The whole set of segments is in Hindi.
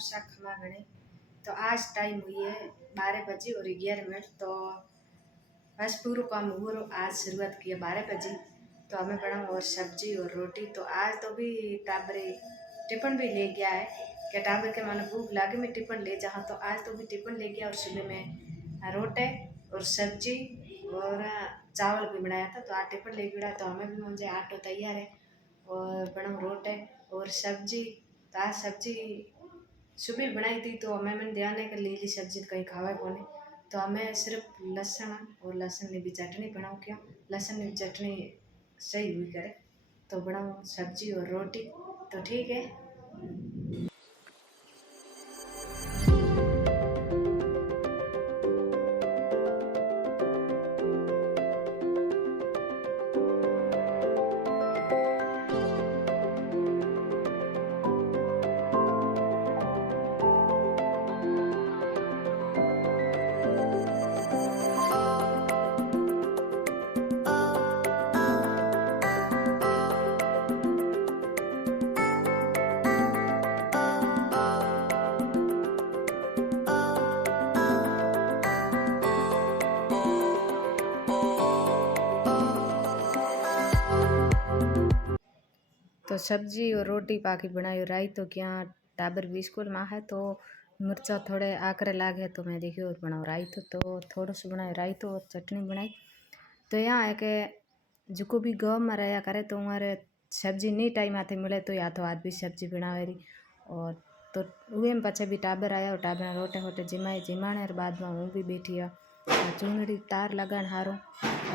शाक खमा गणे। तो आज टाइम हुई है 12 बजे और 11 मिनट। तो बस पूरा काम हुआ, आज शुरुआत की है 12 बजे। तो हमें बना और सब्जी और रोटी। तो आज तो भी टाबरे टिफिन भी ले गया है कि टाबर के मानो भूख लागे मैं टिफिन ले जाऊँ। तो आज तो भी टिफिन ले गया और सुबह में रोटी और सब्जी और चावल भी बनाया था। तो आज टिफिन ले गया तो हमें भी मुझे आटो तैयार है और बना रोटी और सब्जी। तो आज सब्जी सुबह बनाई थी तो हमें मैंने ध्यान है कि लीली सब्जी कहीं खावा को नहीं। तो हमें सिर्फ लहसुन और लहसुन की चटनी बनाओ, क्या लहसुन की चटनी सही हुई करे तो बनाओ सब्जी और रोटी। तो ठीक है। तो सब्जी और रोटी पाकी बनाई राई। तो क्या टाबर भी स्कूल में है तो मिर्चा थोड़े आकरे लागे तो मैं देखी और बनाओ राई। तो थोड़ा सा बनाई राई तो और चटनी बनाई। तो यहाँ है कि जो भी गाँव में रहा करे तो हमारे सब्जी नहीं टाइम आते मिले तो या तो आज भी सब्जी बनावे रही। और तो वे में पचे भी टाबर आया और टाबर रोटे होटे जिमाए जिमाने और बाद में हूँ भी बैठी है चूनड़ी तार लगान हारो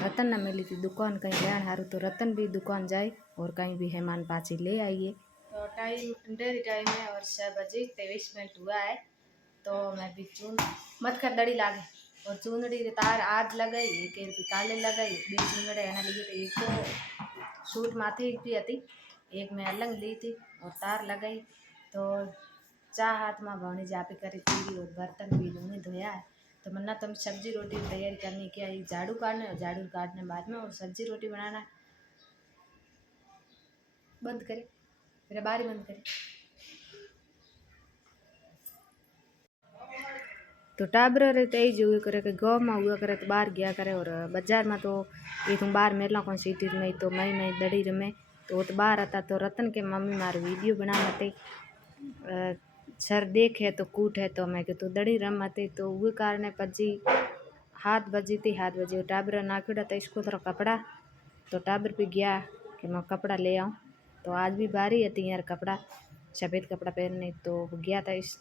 रतन न मिली थी दुकान कहीं लेन हारू। तो रतन भी दुकान जाए और कहीं भी मेहमान पाची ले आइए। तो टाइम डेरी टाइम है और 6 बजे 23 मिनट हुआ है। तो मैं भी चून मत कर दड़ी लागे और चूनड़ी तार आज लगाई एक काले लगाई बी चूनड़े एना लगी। तो एक तो सूट माथे एक भी थी एक मैं अलग ली थी और तार लगाई। तो चाह हाथ में भावनी जापी करी थी और बर्तन भी लूँगी धोया है। तो मन्ना तुम सब्जी रोटी तैयारी करनी क्या है झाड़ू काटना है, झाड़ू काटने बाद में और सब्जी रोटी बनाना। बंद करे मेरा बारी बंद करे। तो टाबर रे तो यही हुआ करे कि गाँव में हुआ करे तो बाहर गया करे और बाजार में तो ये तुम बाहर मेला कौन सिटी में तो मई दड़ी रमे। तो वो तो बाहर आता तो रतन के मम्मी मारे वीडियो बनाना थे सर देखे तो कूट है तो मैं तो दड़ी रमाते। तो वो कारण पजी 7 बजे टाबर नाखड़ा था इसको थोड़ा कपड़ा। तो टाबर भी गया कि मैं कपड़ा ले आऊँ। तो आज भी बारी थी यार कपड़ा सफ़ेद कपड़ा पहनने। तो गया था इस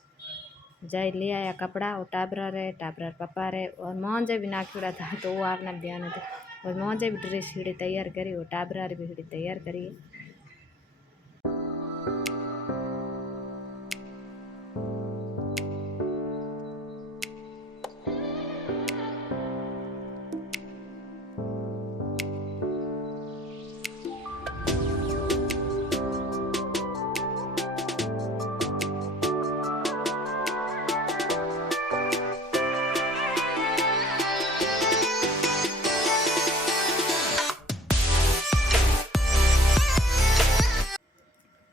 जाए ले आया कपड़ा और टाबरा पापा रे और मोहनजे भी नाखड़ा था तो वो आपने ध्यान था और मोहनजे भी ड्रेस हिड़ी तैयार करी और टाबरा भी हिड़ी तैयार करी।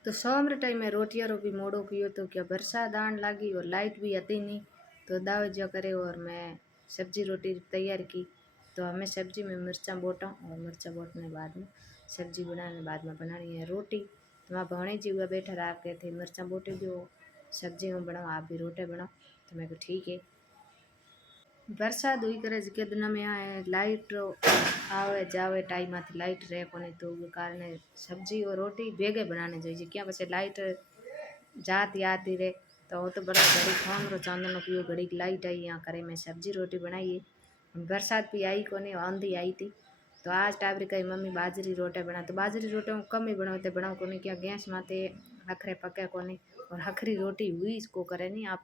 तो शाम रे टाइम में रोटियां रो भी मोड़ो कियो तो क्या बरसात आन लगी और लाइट भी आती नहीं। तो दावे जो करे और मैं सब्जी रोटी तैयार की। तो हमें सब्जी में मिर्चा बोटा और मिर्चा बोटने बाद में सब्जी बनाने बाद में बनानी है रोटी। तो वहाँ भौणे जी हुआ बैठा रहा के थे मिर्चा बोटे जो सब्जी में बनाओ आप भी रोटी बनाओ। तो मैं को ठीक है। बरसात हुई करे के दिन में आए लाइट आवे जावे टाइम आती लाइट रहे कोनी। तो वो कारण सब्जी और रोटी बेगे बनाने चाहिए क्या पछे लाइट जाती आती रहे। तो वो तो बड़ा घड़ी फोन रो चांदनो पियो घड़ी लाइट आई यहाँ करे मैं सब्जी रोटी बनाई। बरसात भी आई कोनी आंधी आई थी। तो आज टाबरी कही मम्मी बाजरी रोटी बना। तो बाजरी रोटी कम ही बनाते बनाओ कोनी क्या गैस माते हखरे पके कोनी और हखरी रोटी हुई इसको करे नहीं आप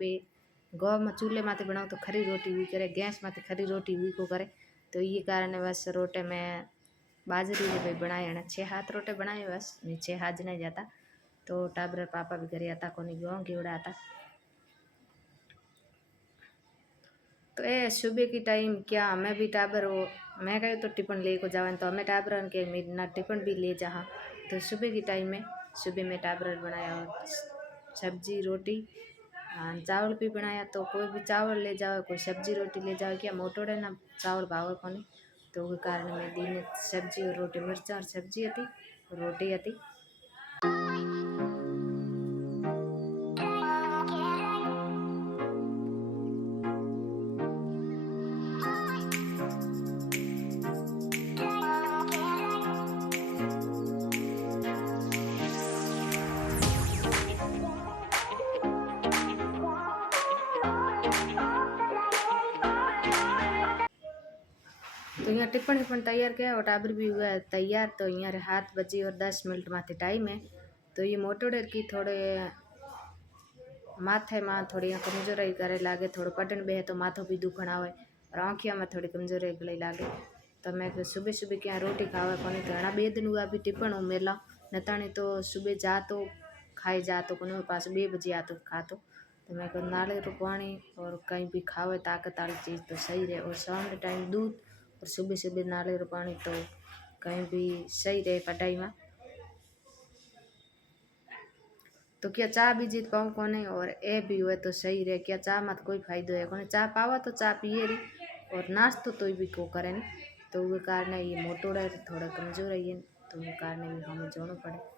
गाँव में चूल्हे माथे बनाओ तो खरी रोटी हुई करे गैस माथे खरी रोटी हुई को करे। तो ये कारण है बस रोटे में बाजरी रे भाई बनाए ना 6 हाथ रोटे बनाए बस 6 हाथ नहीं जाता। तो टाबर पापा भी करे आता कोनी गाँव घेवड़ा आता। तो ए सुबह की टाइम क्या हमें भी टाबर हो मैं कही तो टिफिन ले को जावन तो हमें टाबर के ना टिफिन भी ले जा। तो सुबह की टाइम में सुबह में टाबर बनाया और सब्जी रोटी हाँ चावल भी बनाया तो कोई भी चावल ले जाओ कोई सब्जी रोटी ले जाओ क्या मोटोड़े ना चावल भावे कोनी तो वो कारण में दीने सब्जी और रोटी मिर्चा और सब्जी थी रोटी थी। तो यहाँ टिप्पण टिप्पण तैयार किया और टाबर भी हुआ है तैयार। तो यहाँ 7:10 माथे टाइम है। तो ये मोटोड़ेर की थोड़े माथे में थोड़ी कमजोरी करे लागे थोड़ो पटन बे तो माथो भी दुखण आवे और आँखिया में थोड़ी कमजोरी गले लागे। तो मैं सुबह सुबह क्या रोटी खावे कोनी तो घना 2 दिन हुआ भी टिप्पण हूँ मेला नताणी तो सुबह जा तो खाई जा तो कोनी पास 2 बजे आतो खातो। तो मैं नारियल पानी और कहीं भी खावे ताकत वाली चीज़ तो सही रहे और शाम के टाइम दूध और सुबह सुबह नारियल पानी तो कहीं भी सही रहे पढ़ाई में। तो क्या चाय भी जीत पाऊँ कोने और ए भी हुए तो सही रहे क्या चाय मत कोई फायदो है कोने चाय पावा तो चाय पिए रही और नाश्तो तो भी को करे तो वो कारण ये मोटोड़ा थोड़ा कमजोर है तो वो कारण भी हमें जोड़ना पड़े।